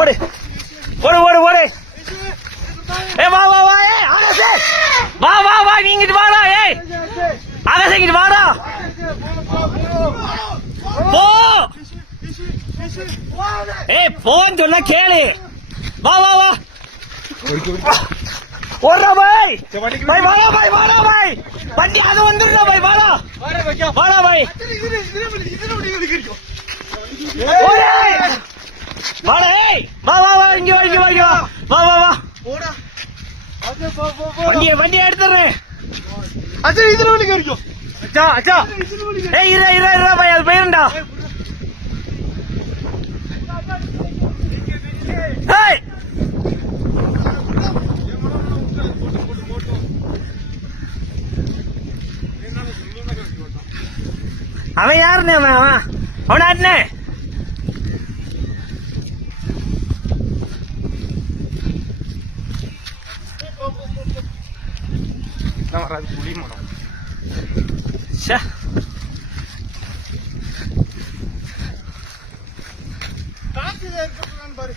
ஓடு ஓடு ஓடு ஓடு. ஏ வா வா வா. ஏ ஆகாஷே வா வா வா. நீ இங்கிட்டு வாடா. ஏய் ஆகாஷே இங்கிட்டு வாடா. போ. ஏய் போன்னு சொன்னா கேளு. வா வா வா. ஓடுறா பாய். பாய் வாடா பாய் வாடா பாய். வண்டி அது வந்துடுறா பாய் வாடா. வாடா பாய். வாடா. ஏய் வா வா வா. இங்க வா இங்க வா இங்க வா. வா வா வா. வண்டியை எடுத்துறேன். அச்சா இதுல வண்டி கிடைக்கும். அச்சா அச்சா. ஏய் இரு இரு இரு பாய். அது போயிருண்டா. ஏய் அவன் யாருன்னு அவன் அவனாட்னே. புளிமணம் காசு பாரு.